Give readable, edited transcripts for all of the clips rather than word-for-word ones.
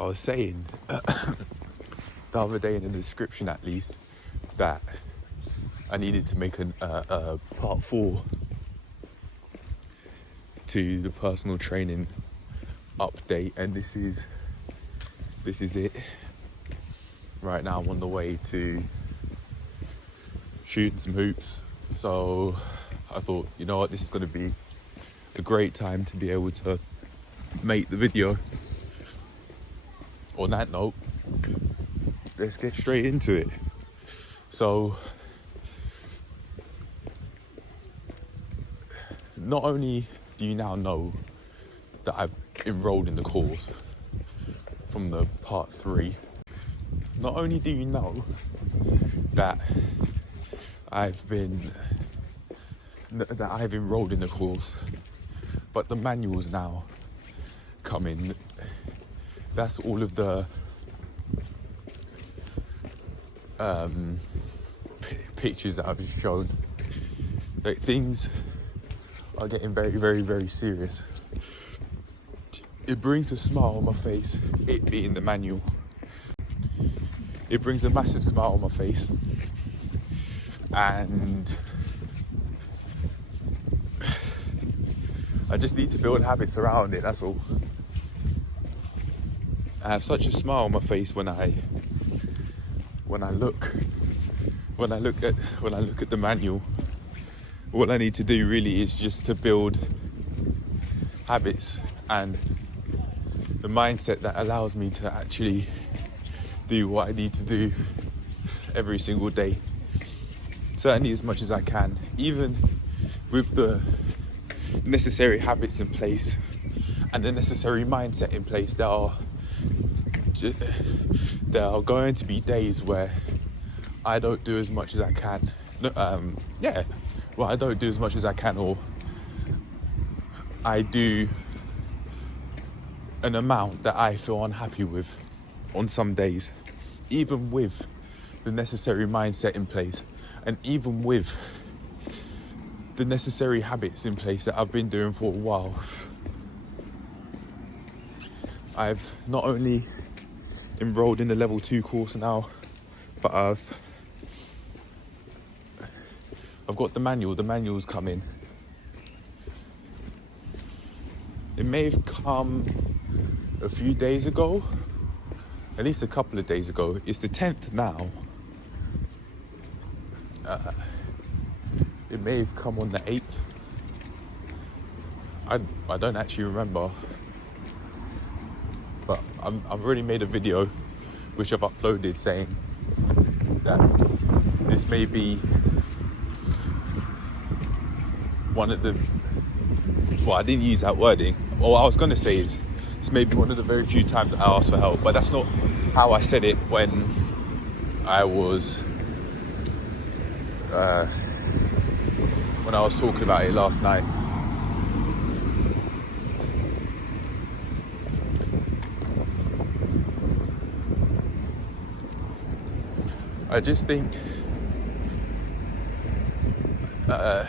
I was saying the other day in the description, at least, that I needed to make a part 4 to the personal training update, and this is it. Right now I'm on the way to shooting some hoops, so I thought, you know what, this is going to be a great time to be able to make the video. On that note, let's get straight into it. So not only do you now know that I've enrolled in the course from the part 3, not only do you know that I've enrolled in the course, but the manuals now come in. That's all of the pictures that I've just shown. Like, things are getting very, very, very serious. It brings a smile on my face, it being the manual. It brings a massive smile on my face, and I just need to build habits around it, that's all. I have such a smile on my face when I look at the manual. All I need to do really is just to build habits and the mindset that allows me to actually do what I need to do every single day. Certainly as much as I can, even with the necessary habits in place and the necessary mindset in place. There are going to be days where I don't do as much as I can. I don't do as much as I can, or I do an amount that I feel unhappy with on some days, even with the necessary mindset in place and even with the necessary habits in place that I've been doing for a while. I've not only enrolled in the level 2 course now, but I've got the manual. The manual's coming. It may have come a few days ago, at least a couple of days ago. It's the 10th now. It may have come on the 8th. I don't actually remember, but I've already made a video which I've uploaded saying that this may be one of the, well, I didn't use that wording. All I was going to say is this may be one of the very few times I asked for help, but that's not how I said it when I was talking about it last night. I just think the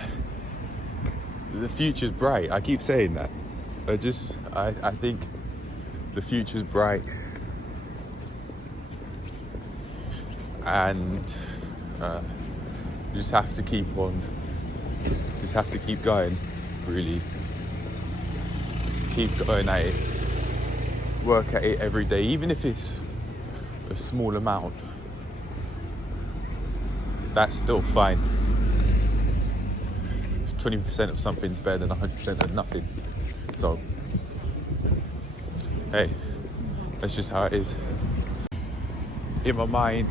future's bright. I keep saying that. I think the future's bright, and just have to keep going, really. Keep going at it, work at it every day, even if it's a small amount. That's still fine. 20% of something's better than 100% of nothing. So, hey, that's just how it is. In my mind,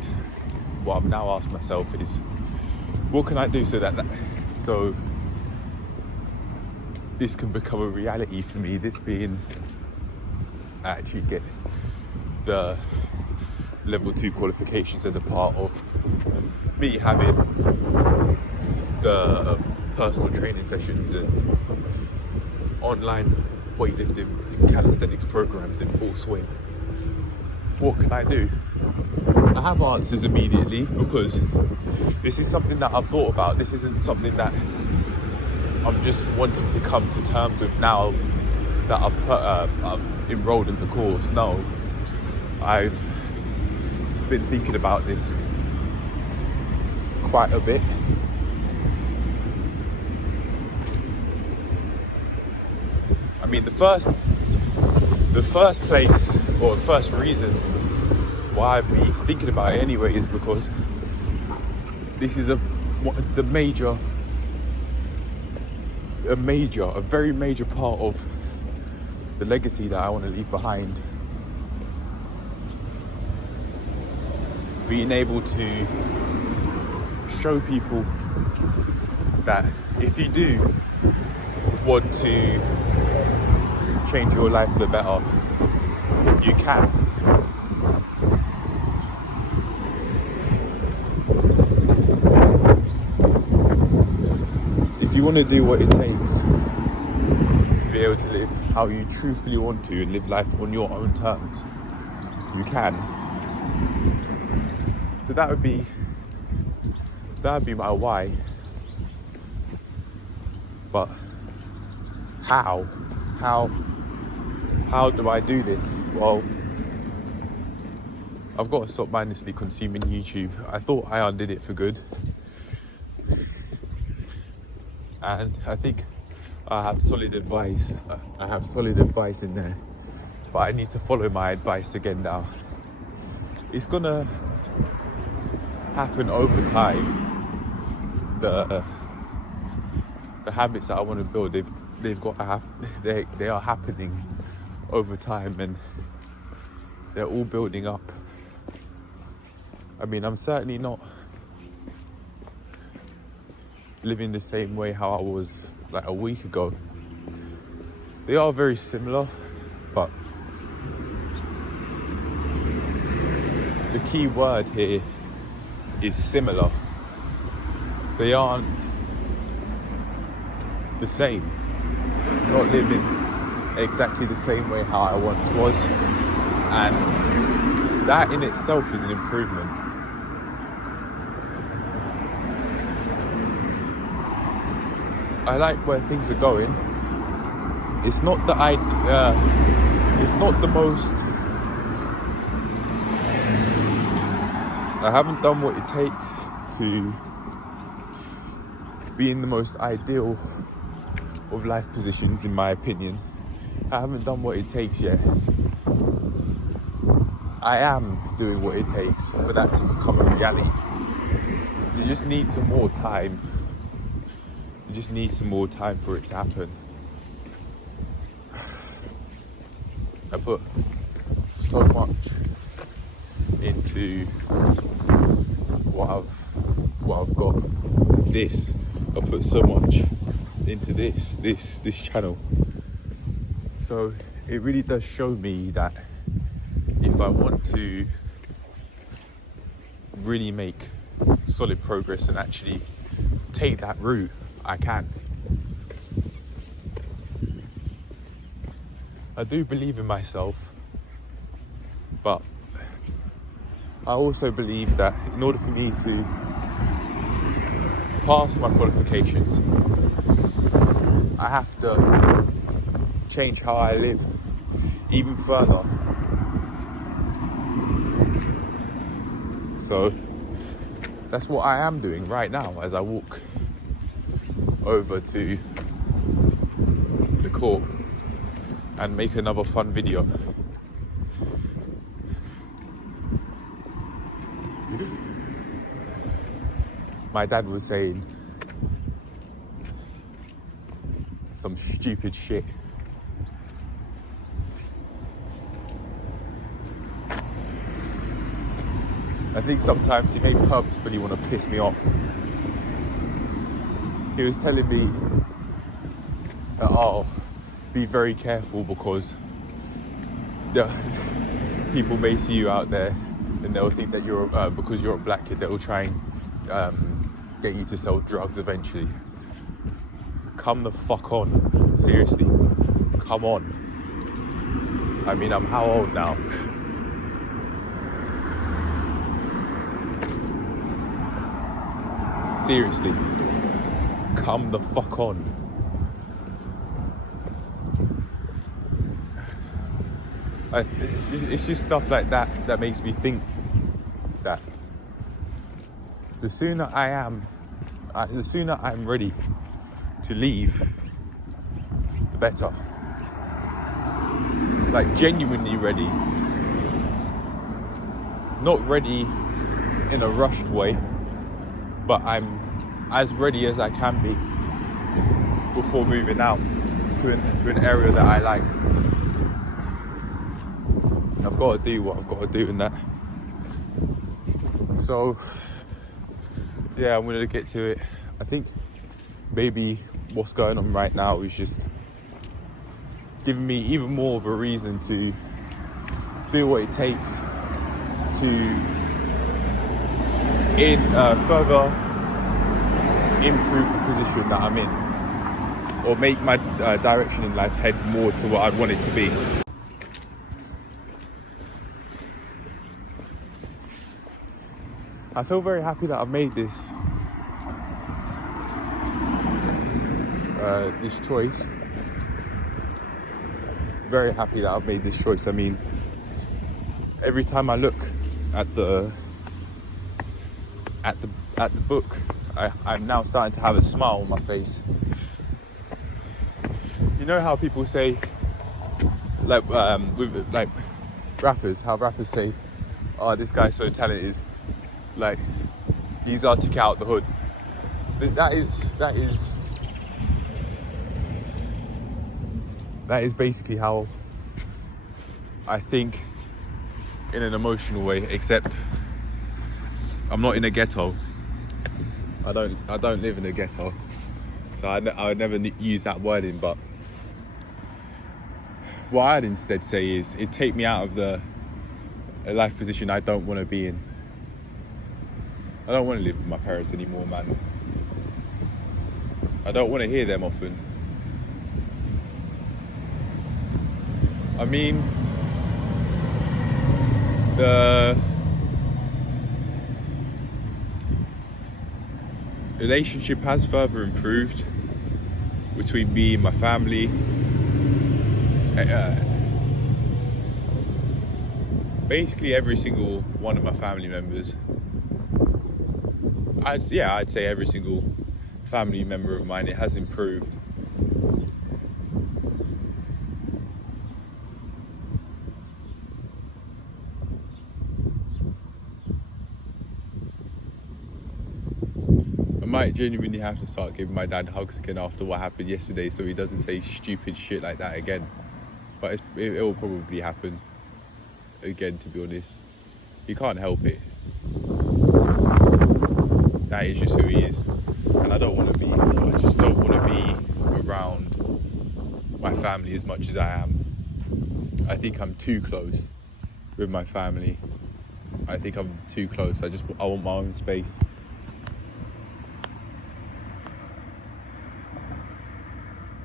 what I've now asked myself is, what can I do so this can become a reality for me? This being actually get the level 2 qualifications as a part of me having the personal training sessions and online weightlifting and calisthenics programs in full swing. What can I do? I have answers immediately, because this is something that I've thought about. This isn't something that I'm just wanting to come to terms with now that I've enrolled in the course. No, I've been thinking about this quite a bit. I mean, the first place, or the first reason why I've been thinking about it anyway, is because this is a very major part of the legacy that I want to leave behind. Being able to show people that if you do want to change your life for the better, you can. If you want to do what it takes to be able to live how you truthfully want to and live life on your own terms, you can. So that would be my why. But how do I do this? Well, I've got to stop mindlessly consuming YouTube. I thought I undid it for good, and I think I have solid advice. I have solid advice in there, but I need to follow my advice again now. It's gonna happen over time. The habits that I want to build, they've got to happen. They are happening over time, and they're all building up. I mean, I'm certainly not living the same way how I was like a week ago. They are very similar, but the key word here is similar. They aren't the same. I'm not living exactly the same way how I once was, and that in itself is an improvement. I like where things are going. It's not the most. I haven't done what it takes to be in the most ideal of life positions, in my opinion. I haven't done what it takes yet. I am doing what it takes for that to become a reality. You just need some more time. You just need some more time for it to happen. I put so much into what I've got. I put so much into this channel. So it really does show me that if I want to really make solid progress and actually take that route, I can. I do believe in myself, but I also believe that in order for me to pass my qualifications, I have to change how I live even further. So that's what I am doing right now as I walk over to the court and make another fun video. My dad was saying some stupid shit. I think sometimes he may purposefully want to piss me off. He was telling me that, oh, be very careful because people may see you out there and they'll think that you're, because you're a black kid, they'll try and get you to sell drugs eventually. Come the fuck on. Seriously. Come on. I mean, I'm how old now? Seriously. Come the fuck on. It's just stuff like that that makes me think that the sooner I'm ready to leave, the better. Like genuinely ready. Not ready in a rushed way, but I'm as ready as I can be before moving out to an area that I like. I've got to do what I've got to do in that. So yeah, I'm gonna get to it. I think maybe what's going on right now is just giving me even more of a reason to do what it takes to further improve the position that I'm in, or make my direction in life head more to what I want it to be. I feel very happy that I've made this choice. Very happy that I've made this choice. I mean, every time I look at the book, I'm now starting to have a smile on my face. You know how people say, like with like rappers, how rappers say, "Oh, this guy's so talented, like he's our ticket out the hood." That is basically how I think in an emotional way, except I'm not in a ghetto. I don't live in a ghetto, so I would never use that wording. But what I'd instead say is, it take me out of a life position I don't want to be in. I don't want to live with my parents anymore, man. I don't want to hear them often. I mean, the relationship has further improved between me and my family. Basically every single one of my family members, I'd say every single family member of mine, it has improved. I might genuinely have to start giving my dad hugs again after what happened yesterday, so he doesn't say stupid shit like that again. But it will probably happen again, to be honest. You can't help it. That is just who he is. And I just don't want to be around my family as much as I am. I think I'm too close with my family. I think I'm too close. I want my own space.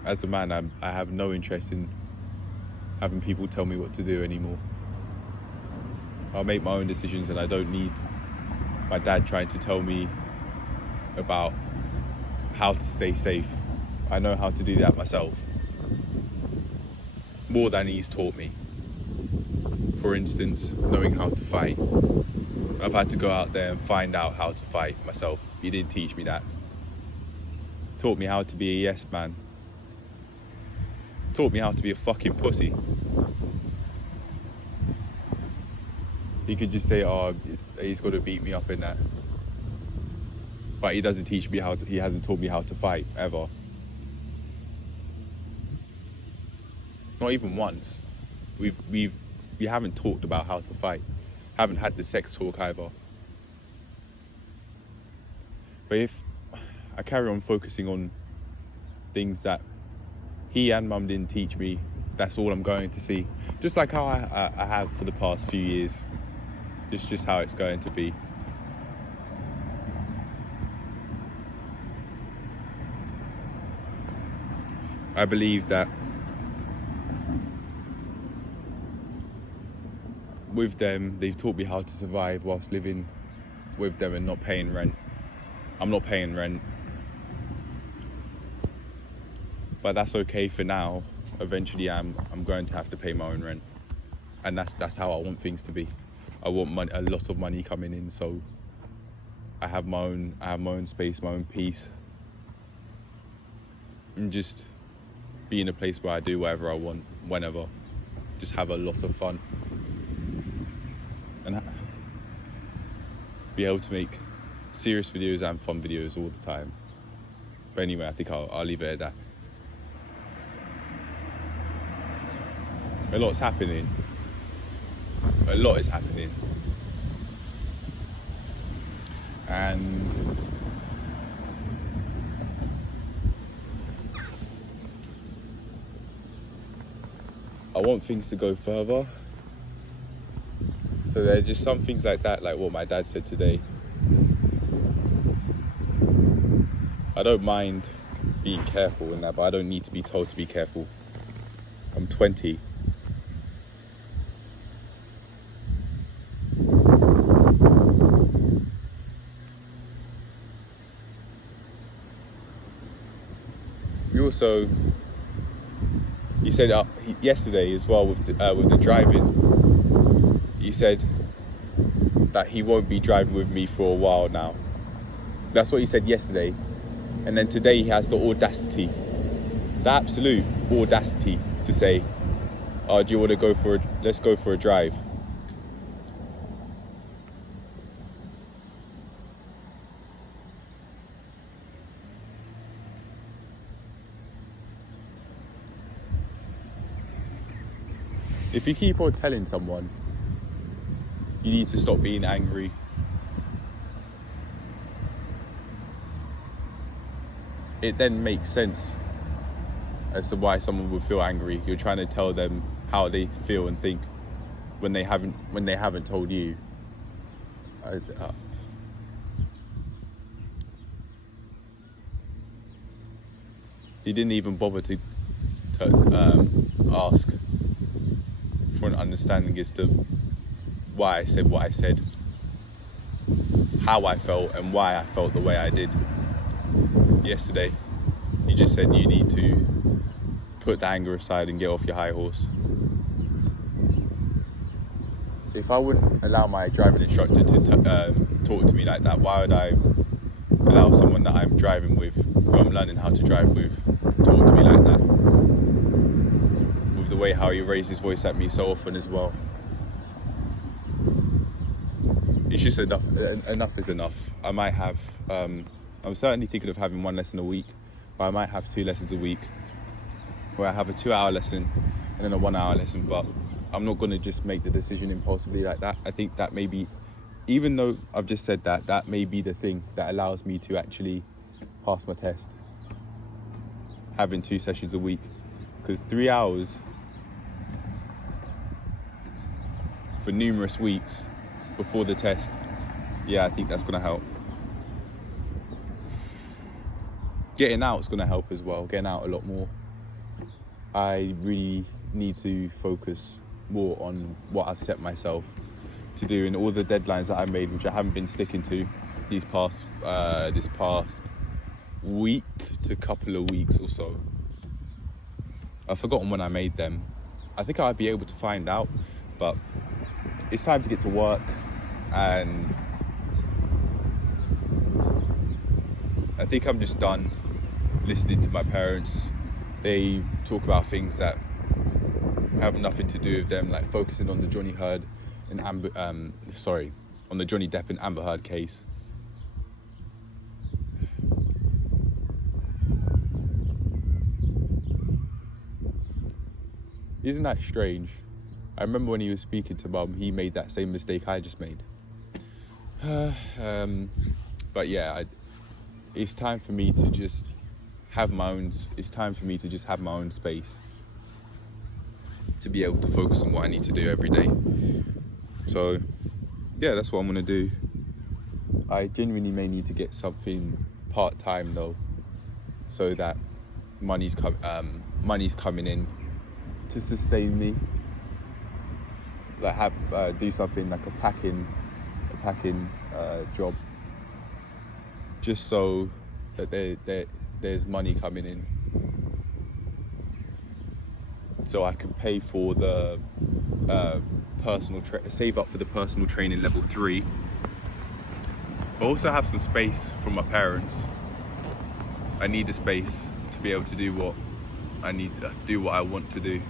As a man, I have no interest in having people tell me what to do anymore. I'll make my own decisions, and I don't need my dad trying to tell me about how to stay safe. I know how to do that myself, more than he's taught me. For instance, knowing how to fight. I've had to go out there and find out how to fight myself. He didn't teach me that. He taught me how to be a yes man. Taught me how to be a fucking pussy. He could just say, "Oh, he's got to beat me up in that," but he doesn't teach me he hasn't taught me how to fight ever. Not even once. We haven't talked about how to fight. Haven't had the sex talk either. But if I carry on focusing on things that he and mum didn't teach me, that's all I'm going to see. Just like how I have for the past few years. It's just how it's going to be. I believe that with them, they've taught me how to survive whilst living with them and not paying rent. I'm not paying rent. But that's okay for now. Eventually I'm going to have to pay my own rent. and that's how I want things to be. I want money, a lot of money coming in, so I have my own space, my own peace, and just be in a place where I do whatever I want, whenever. Just have a lot of fun and be able to make serious videos and fun videos all the time. But anyway, I think I'll leave it at that. A lot is happening. And I want things to go further. So there are just some things like that, like what my dad said today. I don't mind being careful in that, but I don't need to be told to be careful. I'm 20. He said yesterday as well with the driving. He said that he won't be driving with me for a while now. That's what he said yesterday, and then today he has the audacity, the absolute audacity, to say, "Oh, do you want to let's go for a drive." If you keep on telling someone you need to stop being angry, it then makes sense as to why someone would feel angry. You're trying to tell them how they feel and think when they haven't told you. He didn't even bother to ask for an understanding as to why I said what I said, how I felt, and why I felt the way I did yesterday. He just said you need to put the anger aside and get off your high horse. If I wouldn't allow my driving instructor to talk to me like that, why would I allow someone that I'm driving with, who I'm learning how to drive with, talk to me like that? With the way how he raised his voice at me so often as well. It's just enough. Enough is enough. I might have, I'm certainly thinking of having 1 lesson a week, but I might have 2 lessons a week, where I have a 2-hour lesson and then a 1-hour lesson. But I'm not going to just make the decision impulsively like that. I think that maybe, even though I've just said that, that may be the thing that allows me to actually pass my test. Having 2 sessions a week, because 3 hours for numerous weeks before the test, yeah, I think that's going to help. Getting out is going to help as well, getting out a lot more. I really need to focus more on what I've set myself to do and all the deadlines that I made, which I haven't been sticking to this past week to couple of weeks or so. I've forgotten when I made them. I think I'd be able to find out, but it's time to get to work, and I think I'm just done listening to my parents. They talk about things that have nothing to do with them, like focusing on the Johnny Depp and Amber Heard case. Isn't that strange? I remember when he was speaking to Mum, he made that same mistake I just made. But yeah, it's time for me to just have my own. It's time for me to just have my own space to be able to focus on what I need to do every day. So yeah, that's what I'm gonna do. I genuinely may need to get something part-time though, so that money's coming in to sustain me. Like do something like a packing job, just so that there's money coming in, so I can pay for the save up for the personal training level 3. I also have some space from my parents. I need the space to be able to do what I want to do.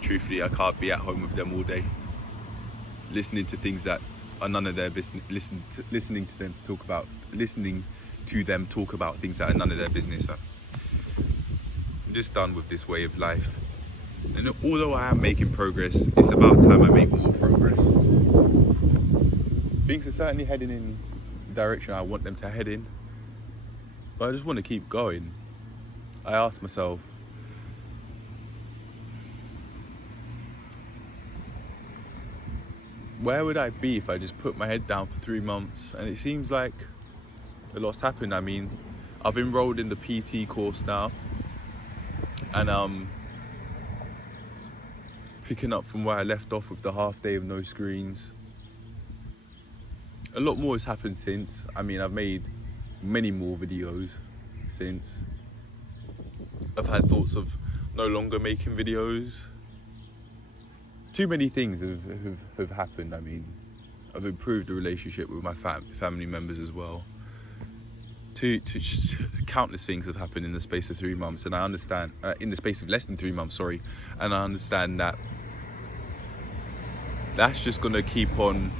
Truthfully, I can't be at home with them all day, listening to things that are none of their business. Listening to them talk about things that are none of their business. I'm just done with this way of life. And although I am making progress, it's about time I make more progress. Things are certainly heading in the direction I want them to head in, but I just want to keep going. I ask myself, where would I be if I just put my head down for 3 months? And it seems like a lot's happened. I mean, I've enrolled in the PT course now, and picking up from where I left off with the half day of no screens. A lot more has happened since. I mean, I've made many more videos since. I've had thoughts of no longer making videos. Too many things have happened. I mean, I've improved the relationship with my family members as well. Just countless things have happened in the space of 3 months, and I understand, in the space of less than 3 months, sorry, and I understand that that's just gonna keep on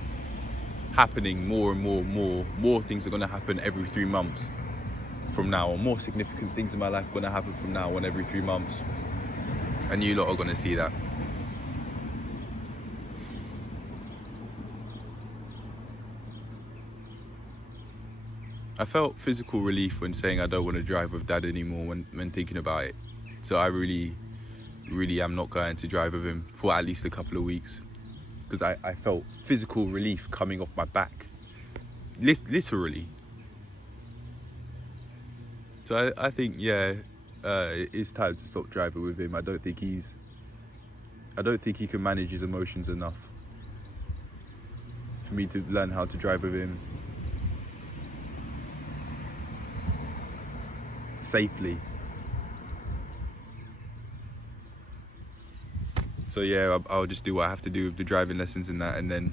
happening more and more things are gonna happen every 3 months from now on. More significant things in my life are gonna happen from now on every 3 months, and you lot are gonna see that. I felt physical relief when saying I don't want to drive with Dad anymore when thinking about it. So I really am not going to drive with him for at least a couple of weeks, because I felt physical relief coming off my back, literally. So I think, yeah, it's time to stop driving with him. I don't think he can manage his emotions enough for me to learn how to drive with him safely. So yeah, I'll just do what I have to do with the driving lessons and that, and then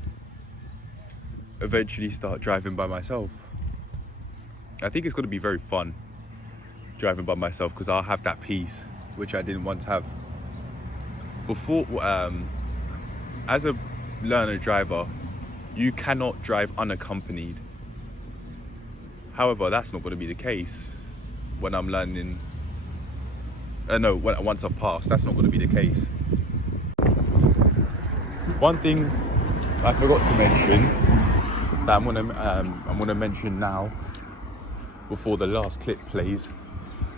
eventually start driving by myself. I think it's going to be very fun driving by myself, because I'll have that peace which I didn't once have before. As a learner driver, you cannot drive unaccompanied. However, that's not going to be the case when I'm learning. Once I've passed, that's not going to be the case. One thing I forgot to mention that I'm gonna mention now before the last clip plays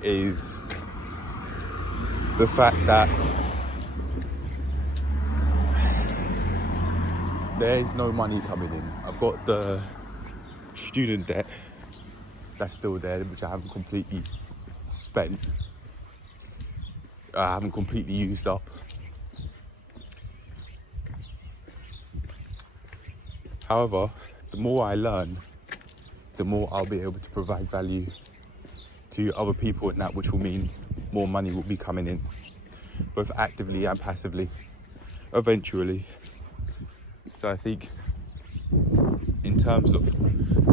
is the fact that there is no money coming in. I've got the student debt that's still there, which I haven't completely spent. I haven't completely used up. However, the more I learn, the more I'll be able to provide value to other people, and that which will mean more money will be coming in, both actively and passively, eventually. So I think in terms of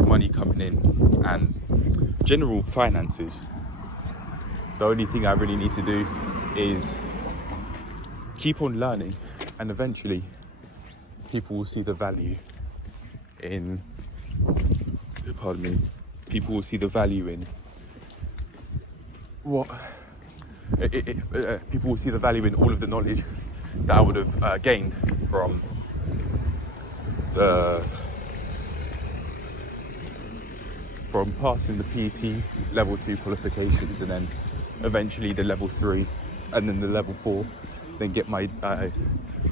money coming in and general finances, the only thing I really need to do is keep on learning, and eventually people will see the value in, people will see the value in people will see the value in all of the knowledge that I would have gained from passing the PT level 2 qualifications, and then eventually the level 3, and then the level 4, then get my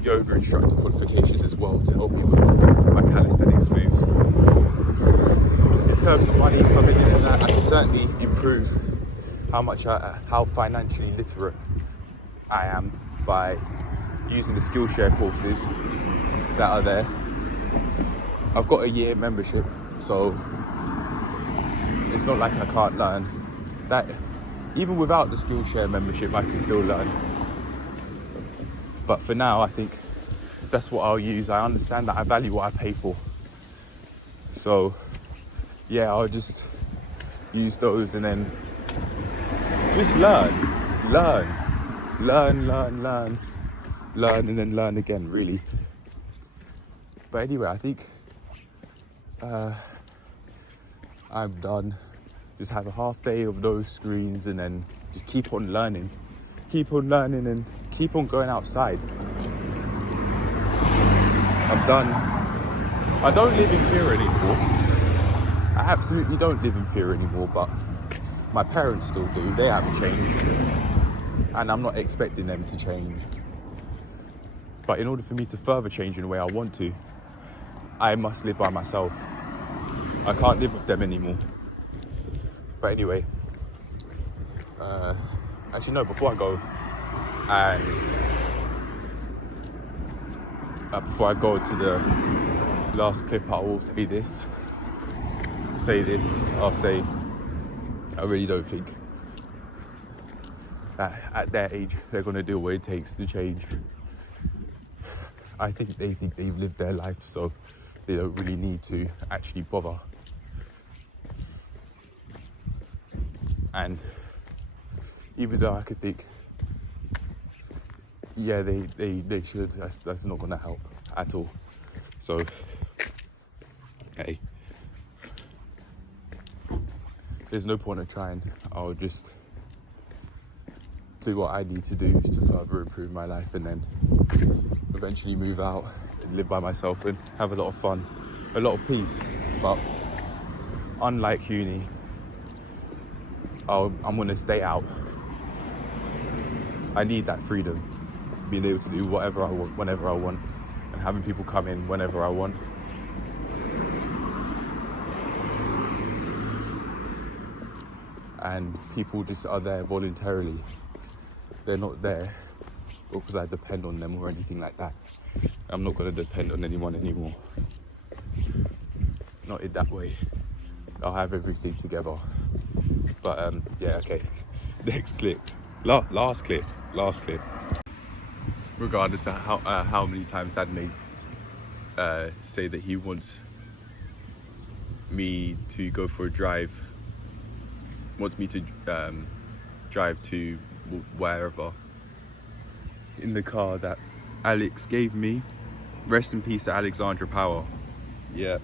yoga instructor qualifications as well to help me with my calisthenics moves. In terms of money coming in and that, I can certainly improve how financially literate I am by using the Skillshare courses that are there. I've got a year membership, so it's not like I can't learn. That even without the Skillshare membership, I can still learn. But for now, I think that's what I'll use. I understand that I value what I pay for. So yeah, I'll just use those and then just learn, and then learn again, really. But anyway, I think I'm done. Just have a half day of those screens and then just keep on learning and keep on going outside. I'm done. I don't live in fear anymore. I absolutely don't live in fear anymore, but my parents still do. They haven't changed. And I'm not expecting them to change. But in order for me to further change in the way I want to, I must live by myself. I can't live with them anymore. But anyway, actually no, before I go, and before I go to the last clip, I will say this. I'll say, I really don't think that at their age they're going to do what it takes to change. I think they've lived their life, so they don't really need to actually bother. And even though I could think, yeah, they should, that's not going to help at all. So, hey, there's no point in trying. I'll just do what I need to do to further improve my life, and then eventually move out and live by myself and have a lot of fun, a lot of peace. But unlike uni, I'm gonna stay out. I need that freedom, being able to do whatever I want, whenever I want, and having people come in whenever I want. And people just are there voluntarily. They're not there because I depend on them or anything like that. I'm not going to depend on anyone anymore. Not in that way. I'll have everything together. But yeah, okay. Next clip. Last clip. Regardless of how many times Dad may say that he wants me to go for a drive, wants me to drive to wherever in the car that Alex gave me. Rest in peace to Alexandra Power. Yeah,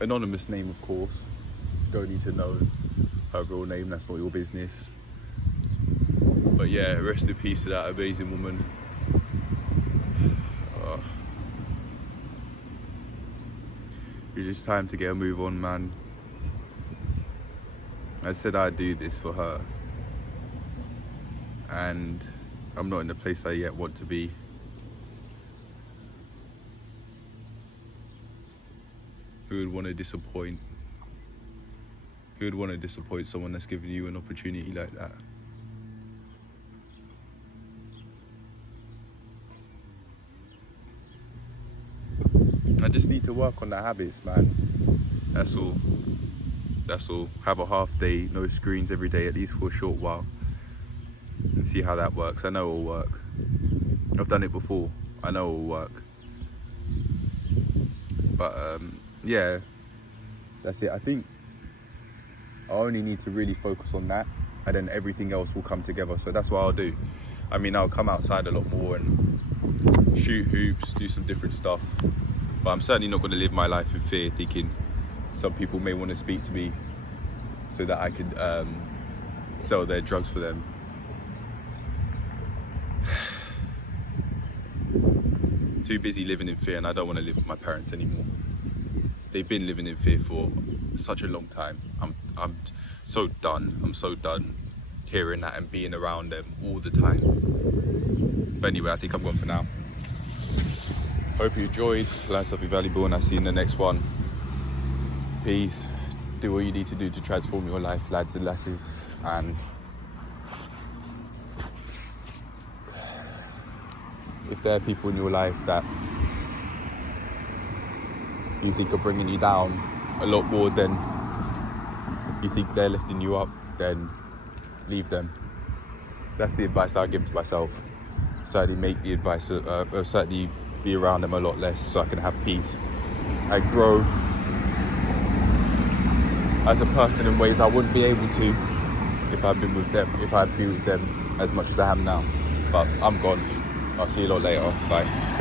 anonymous name, of course. Don't need to know her real name, that's not your business. But yeah, rest in peace to that amazing woman. It's just time to get a move on, man. I said I'd do this for her, and I'm not in the place I yet want to be. Who would want to disappoint? Who would want to disappoint someone that's given you an opportunity like that? I just need to work on the habits, man. That's all. Have a half day, no screens every day, at least for a short while, and see how that works. I know it'll work. I've done it before. I know it'll work. But yeah, that's it. I think I only need to really focus on that, and then everything else will come together. So that's what I'll do. I mean, I'll come outside a lot more and shoot hoops, do some different stuff. But I'm certainly not going to live my life in fear, thinking some people may want to speak to me so that I could sell their drugs for them. Too busy living in fear, and I don't want to live with my parents anymore. They've been living in fear for such a long time. I'm so done. I'm so done hearing that and being around them all the time. But anyway, I think I'm gone for now. Hope you enjoyed, learned something valuable, and I'll see you in the next one. Peace. Do what you need to do to transform your life, lads and lasses. And if there are people in your life that you think are bringing you down a lot more than you think they're lifting you up, then leave them. That's the advice I give to myself. certainly make the advice, certainly be around them a lot less so I can have peace. I grow as a person in ways I wouldn't be able to if I'd been with them as much as I am now. But I'm gone. I'll see you a lot later. Bye.